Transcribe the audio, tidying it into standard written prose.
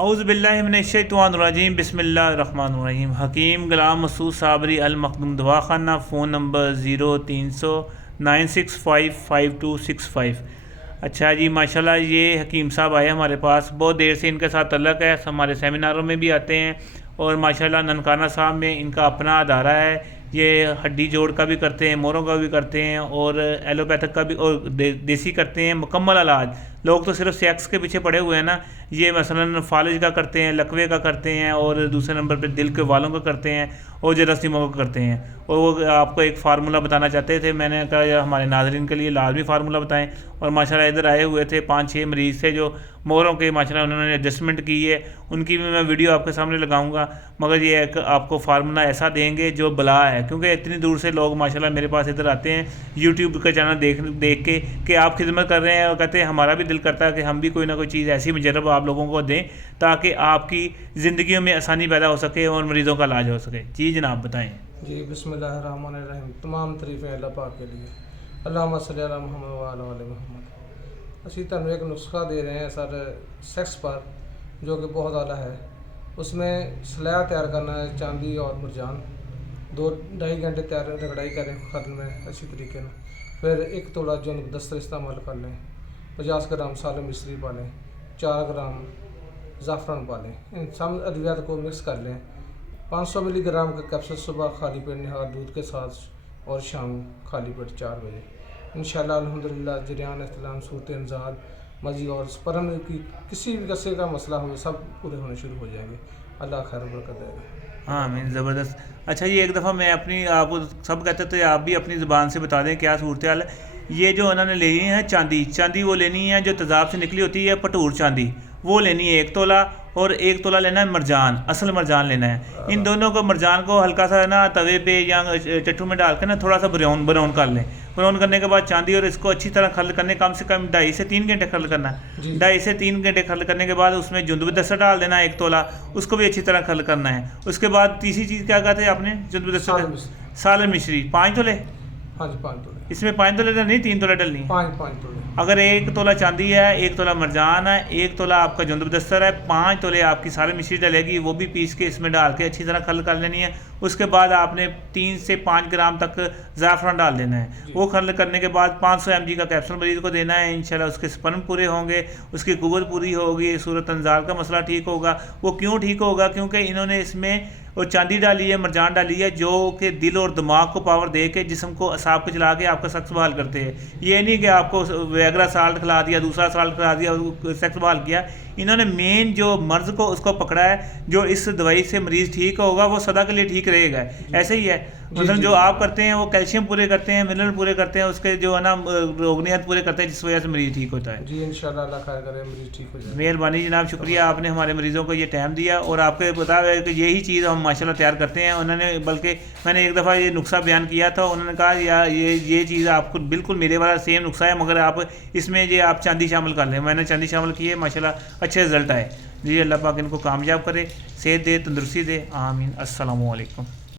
اعوذ باللہ من الشیطان الرجیم بسم اللہ الرحمن الرحیم۔ حکیم غلام مسعود صابری المخدوم دواخانہ، فون نمبر 0309655265۔ اچھا جی، ماشاءاللہ یہ حکیم صاحب آئے ہمارے پاس، بہت دیر سے ان کے ساتھ تعلق ہے، ہمارے سیمیناروں میں بھی آتے ہیں اور ماشاءاللہ ننکانہ صاحب میں ان کا اپنا ادارہ ہے۔ یہ ہڈی جوڑ کا بھی کرتے ہیں، موروں کا بھی کرتے ہیں اور ایلوپیتھک کا بھی اور دیسی کرتے ہیں، مکمل علاج۔ لوگ تو صرف سیکس کے پیچھے پڑے ہوئے ہیں نا، یہ مثلا فالج کا کرتے ہیں، لکوے کا کرتے ہیں اور دوسرے نمبر پہ دل کے والوں کا کرتے ہیں اور جراثیموں کا کرتے ہیں۔ اور وہ آپ کو ایک فارمولہ بتانا چاہتے تھے، میں نے کہا ہمارے ناظرین کے لیے لازمی فارمولہ بتائیں۔ اور ماشاءاللہ ادھر آئے ہوئے تھے 5-6 مریض تھے جو موروں کے ماشاءاللہ انہوں نے ایڈجسٹمنٹ کی ہے، ان کی بھی میں ویڈیو آپ کے سامنے لگاؤں گا، مگر یہ ایک آپ کو فارمولہ ایسا دیں گے جو بلا ہے، کیونکہ اتنی دور سے لوگ ماشاءاللہ میرے پاس ادھر آتے ہیں یوٹیوب کا چینل دیکھ کے کہ آپ خدمت کر رہے ہیں، اور کہتے ہیں ہمارا بھی دل کرتا ہے کہ ہم بھی کوئی نہ کوئی چیز ایسی مجرب آپ لوگوں کو دیں تاکہ آپ کی زندگیوں میں آسانی پیدا ہو سکے اور مریضوں کا علاج ہو سکے۔ جی جناب بتائیں۔ جی بسم اللہ الرحمن الرحیم۔ تمام تعریفیں اللہ پاک کے لیے۔ اللہم صلی علی محمد وعلی آل محمد۔ اسی طرح ایک نسخہ دے رہے ہیں سر سیکس پر، جو کہ بہت اعلیٰ ہے۔ اس میں سلاح تیار کرنا ہے چاندی اور مرجان، 2-2.5 گھنٹے رگڑائی کریں خدن میں اچھی طریقے میں، پھر 1 تولا جنب دستر استعمال کر لیں، 50 گرام سالم مصری پا لیں، 4 گرام زعفران پا لیں، ان سب ادویات کو مکس کر لیں۔ 500 ملی گرام کا کیپسول صبح خالی پیٹ نہار دودھ کے ساتھ اور شام خالی پیٹ 4 بجے۔ انشاءاللہ الحمدللہ جریان احتلام، صورت انزال، مزی اور سپرم کی کسی بھی قصے کا مسئلہ ہو سب پورے ہونے شروع ہو جائیں گے۔ اللہ خیر برکت دے گا۔ آمین، زبردست۔ اچھا یہ ایک دفعہ میں اپنی آپ سب کہتے تھے، آپ بھی اپنی زبان سے بتا دیں کیا صورتحال ہے۔ یہ جو انہوں نے لینی ہے چاندی وہ لینی ہے جو تیزاب سے نکلی ہوتی ہے، پٹور چاندی وہ لینی ہے 1 تولہ، اور 1 تولہ لینا ہے مرجان، اصل مرجان لینا ہے۔ ان دونوں کو مرجان کو ہلکا سا نا توے پہ یا چٹو میں ڈال کے نا تھوڑا سا براؤن کر لیں۔ براؤن کرنے کے بعد چاندی اور اس کو اچھی طرح خلط کرنے، کم سے کم 2.5 سے 3 گھنٹے خلط کرنا ہے۔ 2.5 سے 3 گھنٹے خلط کرنے کے بعد اس میں جندب دستر ڈال دینا ہے 1 تولہ، اس کو بھی اچھی طرح خلط کرنا ہے۔ اس کے بعد تیسری چیز کیا کہتے ہیں آپ نے؟ جندب دستر سالم مشری 5 تولے۔ ہاں جی 5 تولے۔ اس میں 5 تولے نہیں 3 تولے ڈلنی ہے۔ 5 تولے۔ اگر 1 تولہ چاندی ہے، 1 تولہ مرجان ہے، 1 تولہ آپ کا جندب دستر ہے، 5 تولے آپ کی سالم مشری ڈلے گی، وہ بھی پیس کے اس میں ڈال کے اچھی طرح خلط کر لینی ہے۔ اس کے بعد آپ نے 3 سے 5 گرام تک زعفران ڈال دینا ہے۔ وہ خلط کرنے کے بعد 500 mg کا کیپسول مریض کو دینا ہے۔ انشاءاللہ اس کے سپرم پورے ہوں گے، اس کی قوت پوری ہوگی، صورت انزال کا مسئلہ ٹھیک ہوگا۔ وہ کیوں ٹھیک ہوگا؟ کیونکہ انہوں نے اس میں اور چاندی ڈالی ہے، مرجان ڈالی ہے، جو کہ دل اور دماغ کو پاور دے کے جسم کو اعصاب کو چلا کے آپ کا سیکس بحال کرتے ہیں۔ یہ نہیں کہ آپ کو ویگرا سالٹ کھلا دیا، دوسرا سالٹ کھلا دیا اور سیکس بحال کیا۔ انہوں نے مین جو مرض کو اس کو پکڑا ہے، جو اس دوائی سے مریض ٹھیک ہوگا وہ سدا کے لیے ٹھیک رہے گا۔ ایسے ہی ہے مثلا جو آپ کرتے ہیں وہ کیلشیم پورے کرتے ہیں، منرل پورے کرتے ہیں، اس کے جو ہے نا روگنیات پورے کرتے ہیں، جس وجہ سے مریض ٹھیک ہوتا ہے۔ جی انشاءاللہ اللہ خیر کرے، مریض ٹھیک ہو جائے۔ مہربانی جناب، شکریہ، آپ نے ہمارے مریضوں کو یہ ٹائم دیا اور آپ کو بتا کہ یہی چیز ہم ماشاءاللہ تیار کرتے ہیں۔ انہوں نے بلکہ میں نے ایک دفعہ یہ نسخہ بیان کیا تھا، انہوں نے کہا یہ چیز آپ کو بالکل میرے والا سیم نسخہ ہے، مگر آپ اس میں یہ آپ چاندی شامل کر لیں۔ میں نے چاندی شامل کی ہے، ماشاءاللہ اچھے رزلٹ آئے۔ جی اللہ پاک ان کو کامیاب کرے، صحت دے، تندرستی دے، آمین۔ السلام علیکم۔